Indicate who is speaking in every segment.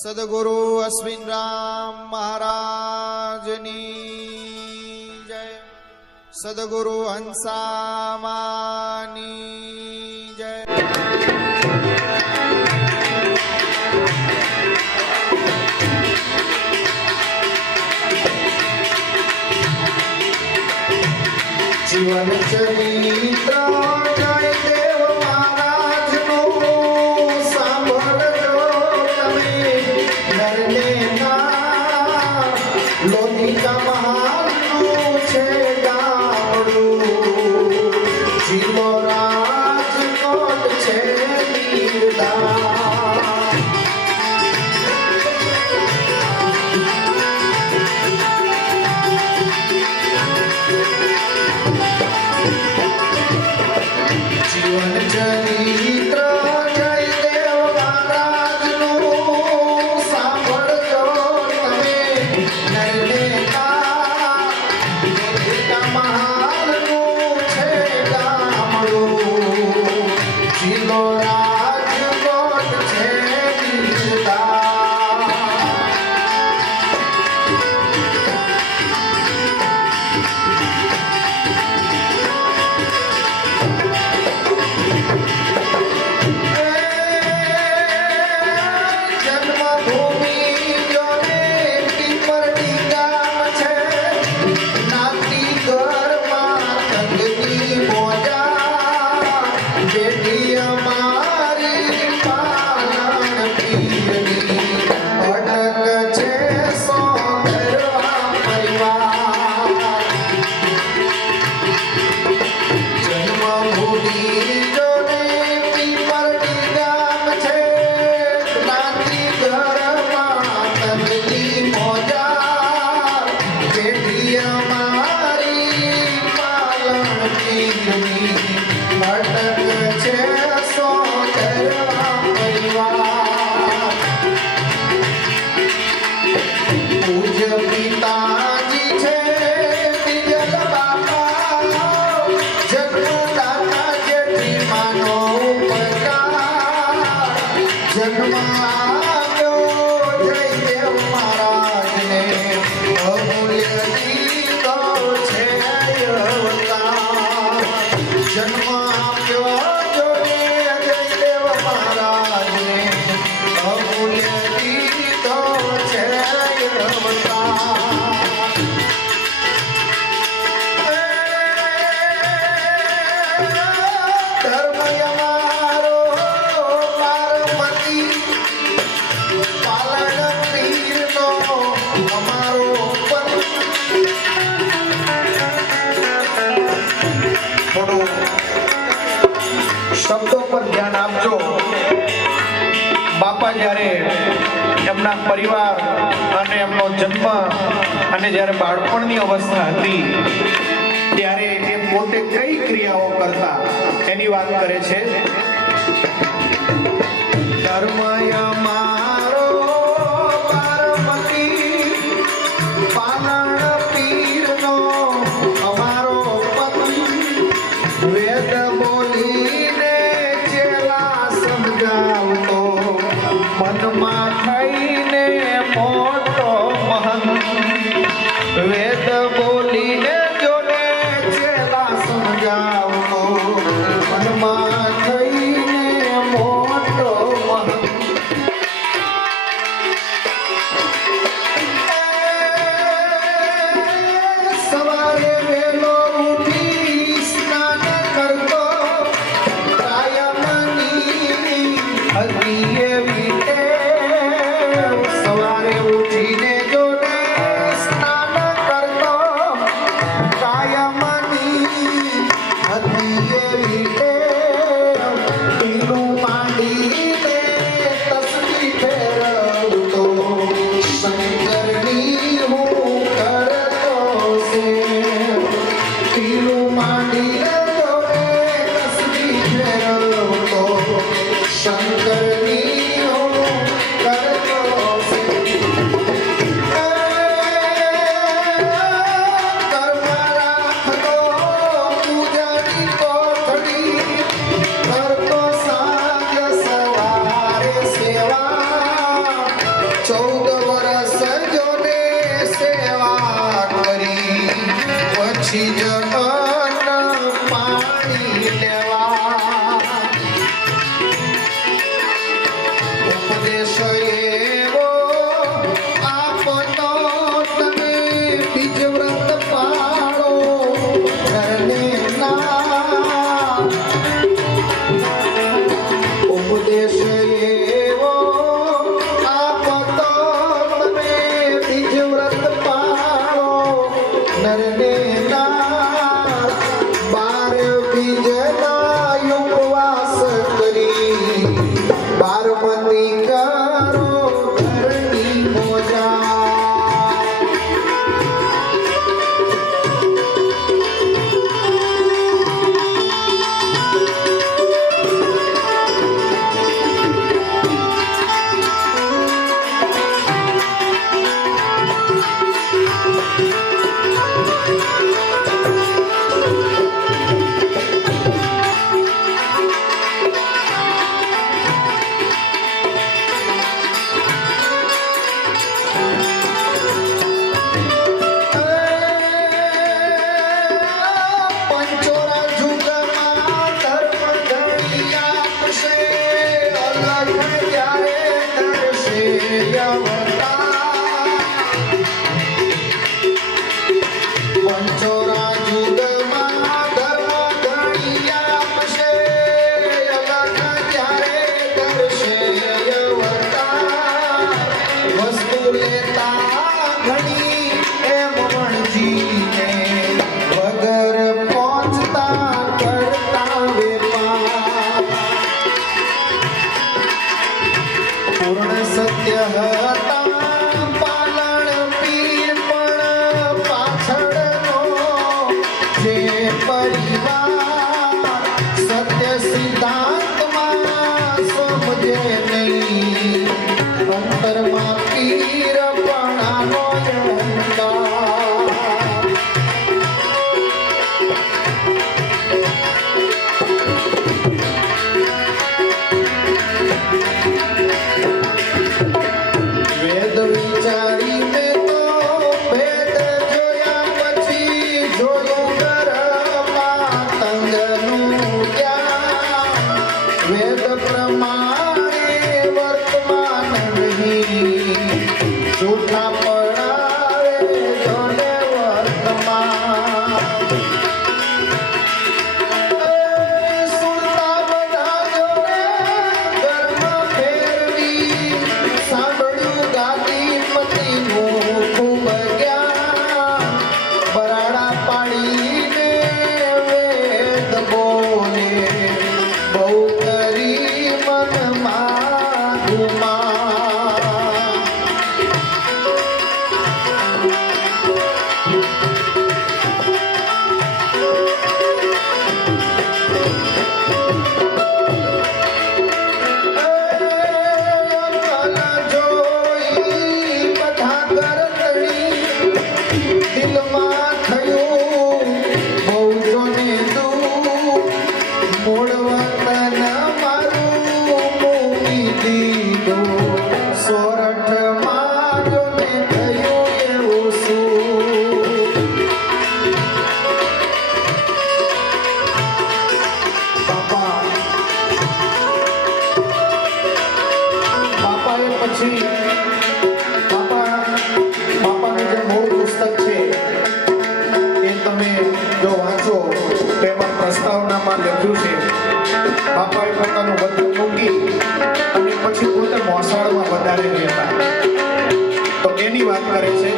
Speaker 1: સદગુરુ અશ્વિન રામ મહારાજની જય સદગુરુ હંસામાની જય જીવન ચરિત્ર બાબા જ્યારે એમના પરિવાર અને એમનો જન્મ અને જ્યારે બાળપણની અવસ્થા હતી, ત્યારે એ પોતે કઈ ક્રિયાઓ કરતા એની વાત કરે છે? ધર્મયમાં I'm gonna make it Hare the reach out. મોસાળમાં વધારે રહેતા. તો એની વાત કરે છે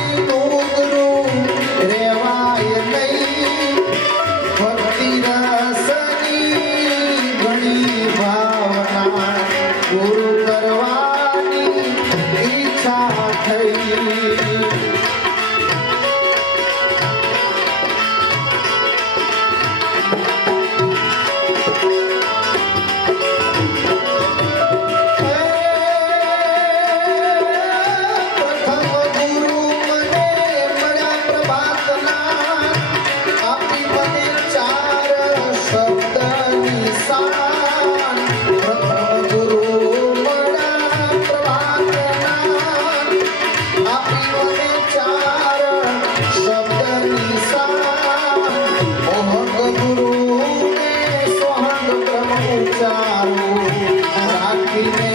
Speaker 1: Thank you. Amen.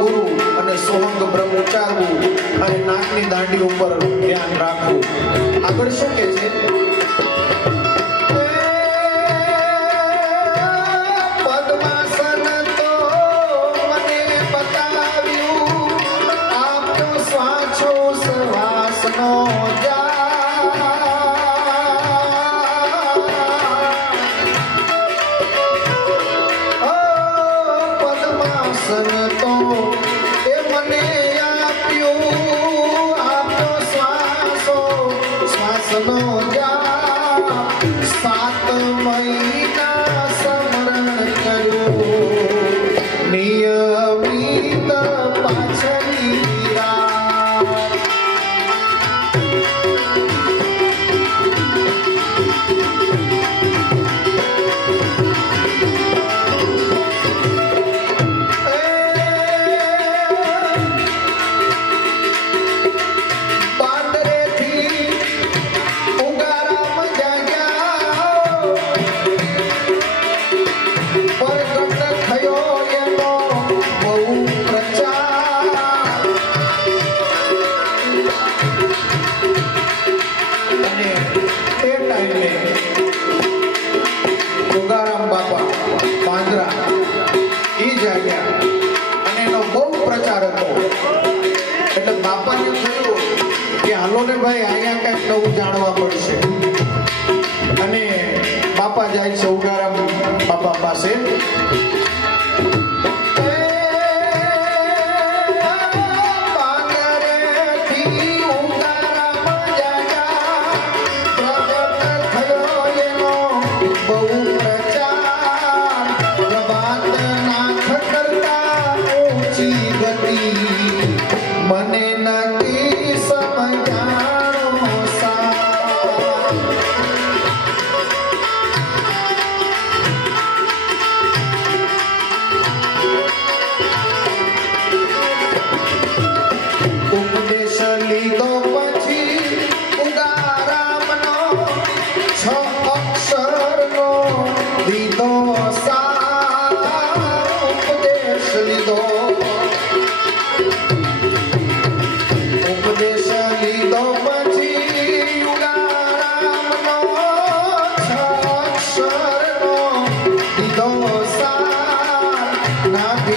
Speaker 1: ગુરુ અને સોહંગ બ્રહ્મ ઉચ્ચારવું અને નાકની દાંડી ઉપર ધ્યાન રાખવું. આગળ શું છે?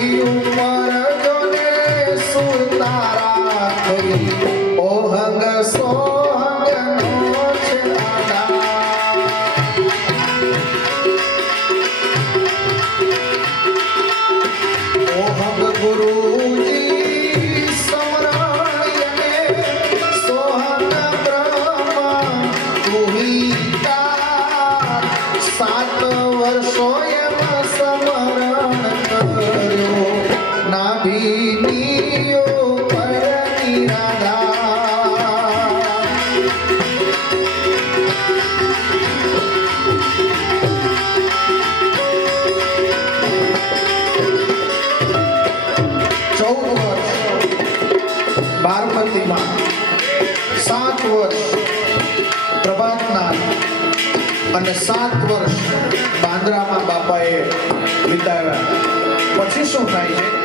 Speaker 2: Oh, hunger so સાત વર્ષ પ્રભાતના અને સાત વર્ષ બાંદ્રામાં
Speaker 1: બાપાએ વિતાવ્યા. પછી શું થાય છે?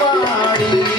Speaker 2: பாடி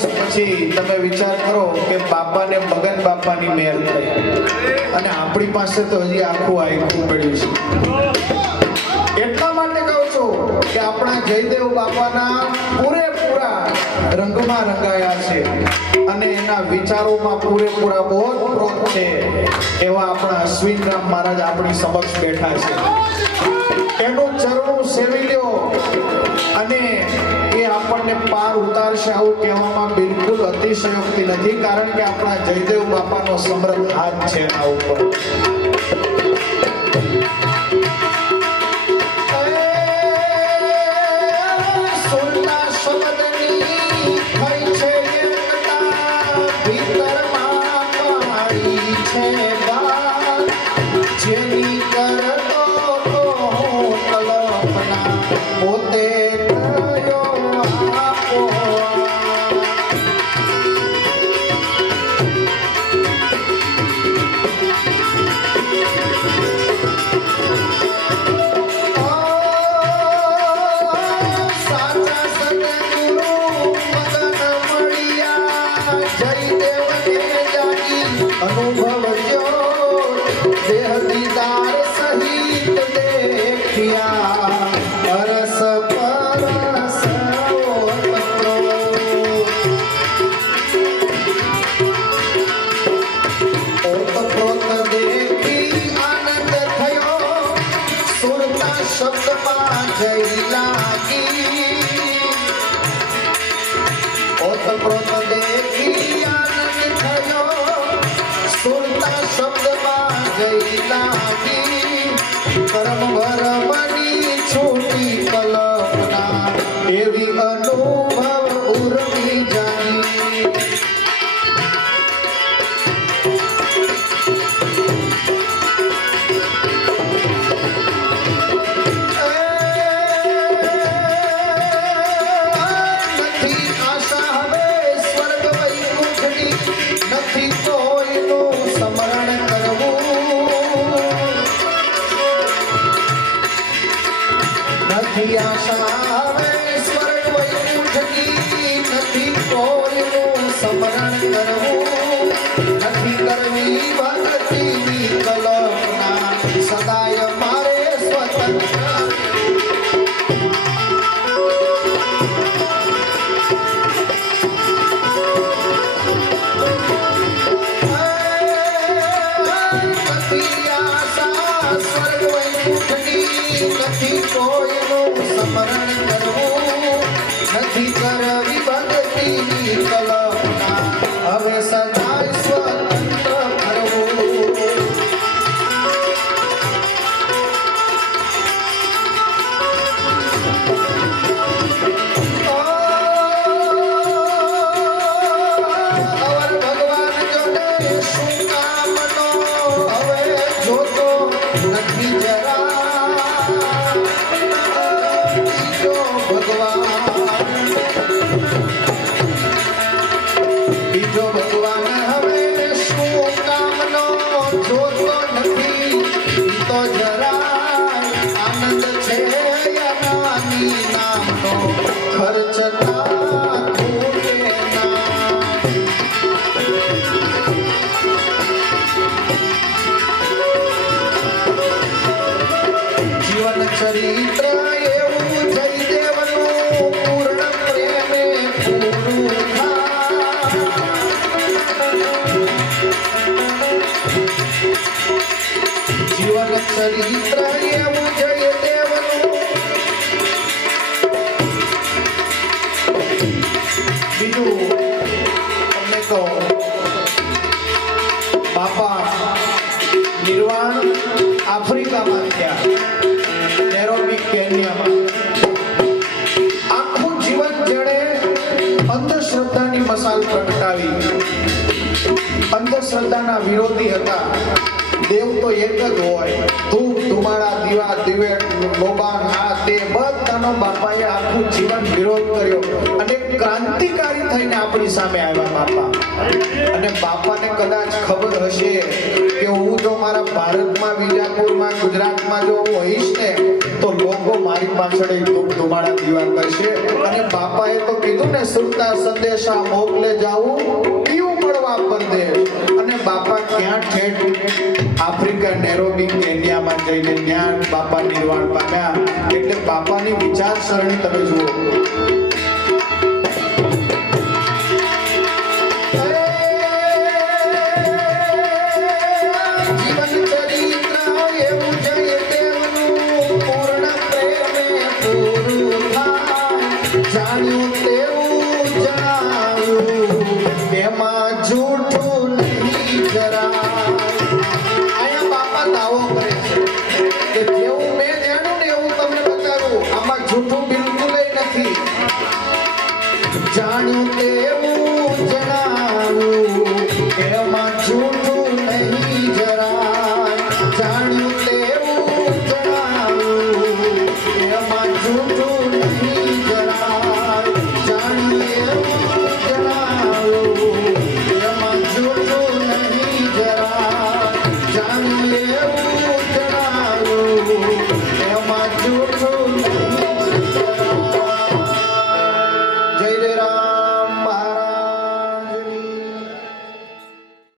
Speaker 2: દિવસ પછી તમે વિચાર કરો કે બાપાને મગન બાપાની મેર થઈ. અને આપણી પાસે તો હજી આખું આખું પડ્યું છે. એટલા માટે કહું છું કે આપણા જયદેવ બાપાના પૂરે પૂરેપૂરા રંગમાં રંગાયા છે. અને એના વિચારોમાં પૂરેપૂરા બોધપ્રોત છે. એવા આપણા અશ્વિનરામ મહારાજ આપણી સમક્ષ બેઠા છે. એનું ચરણું સેવી લ્યો. અને એ આપણને પાર ઉતારશે આવું કહેવામાં બિલકુલ અતિશયોક્તિ નથી, કારણ કે આપણા જયદેવ બાપાનો સમર્થ હાથ છે એના ઉપર. અંધશ્રદ્ધાના વિરોધી હતા. દેવ તો એક જ હોય. ધૂપ ધુમાડા, દીવા, દિવેટ, લોબાન, આ, તે બધાનો બાપાએ આખું જીવન વિરોધ કર્યો. અને ક્રાંતિકારી થઈને આપણી સામે આવ્યા બાપા. અને બાપાને કદાચ ખબર હશે કે હું જો મારા ભારતમાં, વિજાપુરમાં, ગુજરાતમાં જો હું હોઈશ ને, તો લોકો મારી પાછળ ધૂપ ધુમાડા, દીવા કરશે. અને બાપાએ તો કીધું ને, સુરતા સંદેશા મોકલે જાવું પીવું પડવા પરદેશ બાપા ક્યાં ઠેઠ આફ્રિકા, નેરોબી, કેન્યામાં જઈને ત્યાં બાપા નિર્વાણ પામ્યા. એટલે બાપાની વિચારસરણી તમે જુઓ. જાણ્યું તેવું જાણ